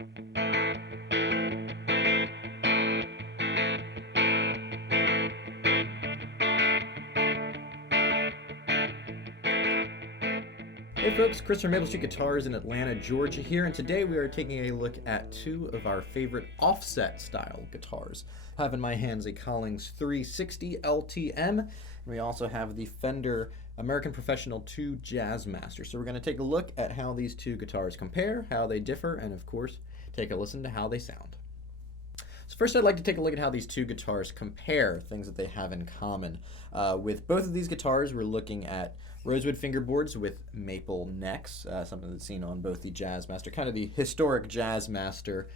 Hey folks, Chris from Maple Street Guitars in Atlanta, Georgia here, and today we are taking a look at two of our favorite offset style guitars. I have in my hands a Collings 360 LTM, and we also have the Fender American Professional 2 Jazzmaster. So we're going to take a look at how these two guitars compare, how they differ, and of course, take a listen to how they sound. So first I'd like to take a look at how these two guitars compare, things that they have in common. With both of these guitars, we're looking at rosewood fingerboards with maple necks, something that's seen on both the Jazzmaster, kind of the historic Jazzmaster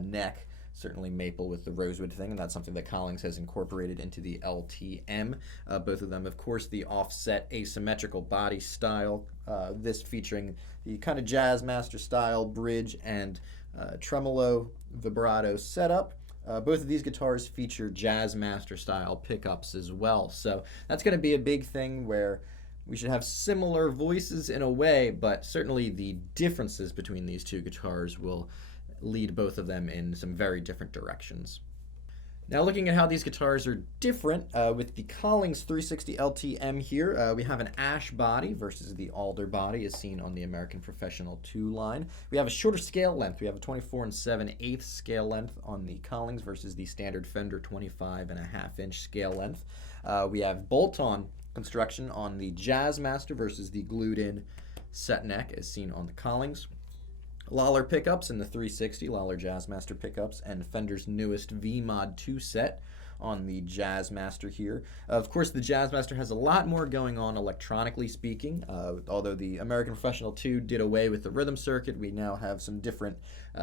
neck, certainly maple with the rosewood thing, and that's something that Collings has incorporated into the LTM. Both of them, of course, the offset asymmetrical body style, this featuring the kind of Jazzmaster style bridge and tremolo vibrato setup. Both of these guitars feature Jazzmaster style pickups as well, so that's going to be a big thing where we should have similar voices in a way, but certainly the differences between these two guitars will lead both of them in some very different directions. Now looking at how these guitars are different, with the Collings 360 LTM here, we have an ash body versus the alder body as seen on the American Professional 2 line. We have a shorter scale length. We have a 24 7/8 scale length on the Collings versus the standard Fender 25.5-inch scale length. We have bolt-on construction on the Jazzmaster versus the glued-in set neck as seen on the Collings. Lollar pickups in the 360, Lollar Jazzmaster pickups, and Fender's newest V-Mod 2 set on the Jazzmaster here. Of course, the Jazzmaster has a lot more going on electronically speaking. Although the American Professional 2 did away with the rhythm circuit, we now have some different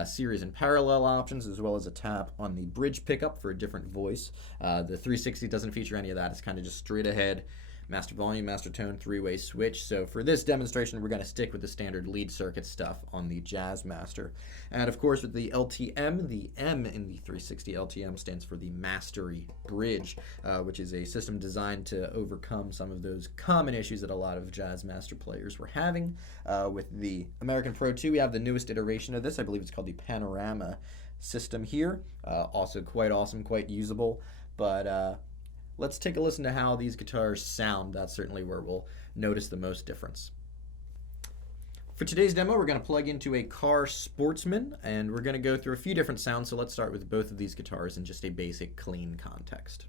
series and parallel options, as well as a tap on the bridge pickup for a different voice. The 360 doesn't feature any of that. It's kind of just straight ahead master volume, master tone, three-way switch. So for this demonstration, we're going to stick with the standard lead circuit stuff on the Jazzmaster. And of course, with the LTM, the M in the 360 LTM stands for the Mastery Bridge, which is a system designed to overcome some of those common issues that a lot of Jazzmaster players were having. With the American Pro 2, we have the newest iteration of this. I believe it's called the Panorama system here. Also quite awesome, quite usable, but let's take a listen to how these guitars sound. That's certainly where we'll notice the most difference. For today's demo, we're going to plug into a Car Sportsman, and we're going to go through a few different sounds, so let's start with both of these guitars in just a basic, clean context.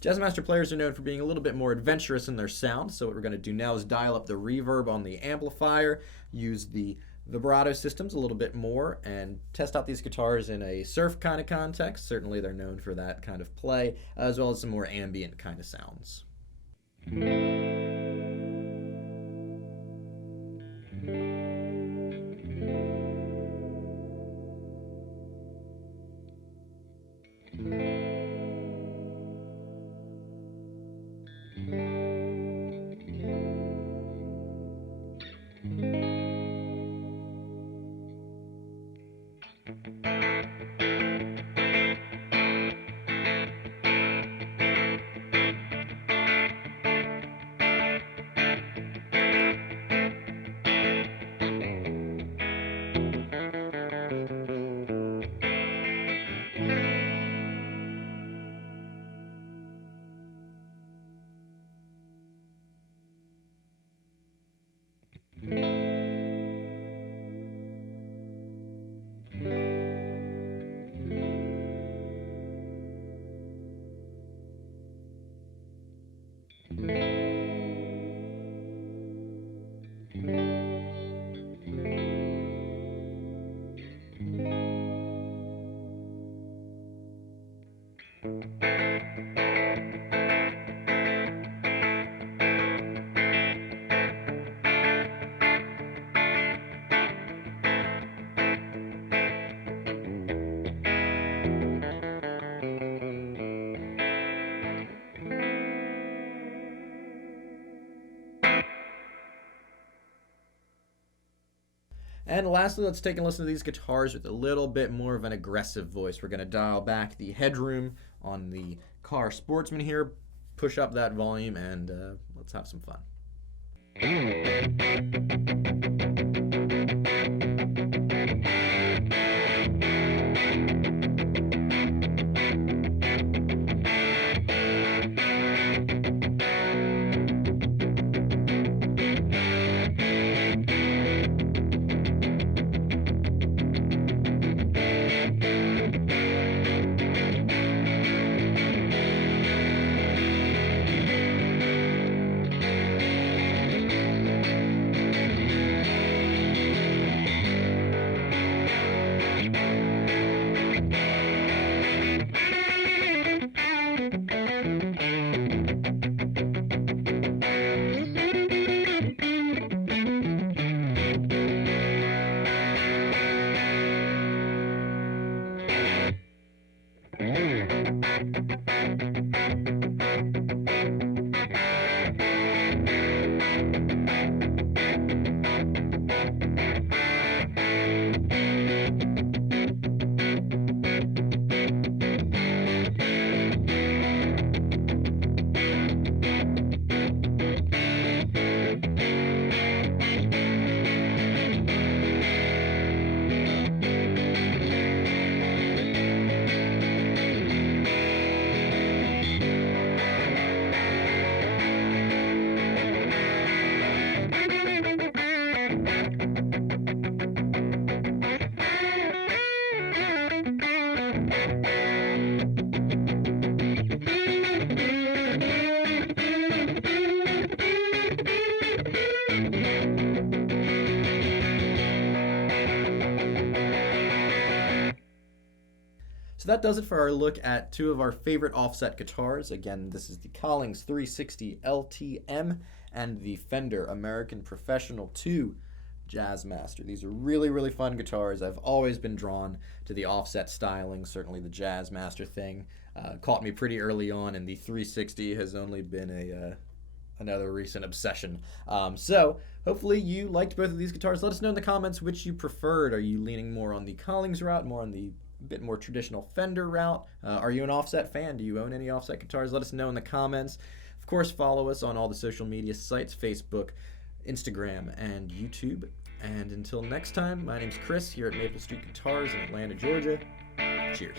Jazzmaster players are known for being a little bit more adventurous in their sound, so what we're going to do now is dial up the reverb on the amplifier, use the vibrato systems a little bit more, and test out these guitars in a surf kind of context. Certainly they're known for that kind of play, as well as some more ambient kind of sounds. And lastly, let's take a listen to these guitars with a little bit more of an aggressive voice. We're going to dial back the headroom on the car Sportsman here, push up that volume, and let's have some fun. So that does it for our look at two of our favorite offset guitars. Again, this is the Collings 360 LTM and the Fender American Professional 2 Jazzmaster. These are really, really fun guitars. I've always been drawn to the offset styling. Certainly the Jazzmaster thing caught me pretty early on, and the 360 has only been another recent obsession. So hopefully you liked both of these guitars. Let us know in the comments which you preferred. Are you leaning more on the Collings route, more on the bit more traditional Fender route? Are you an offset fan? Do you own any offset guitars? Let us know in the comments. Of course, follow us on all the social media sites, Facebook, Instagram, and YouTube. And until next time, my name's Chris here at Maple Street Guitars in Atlanta, Georgia. Cheers.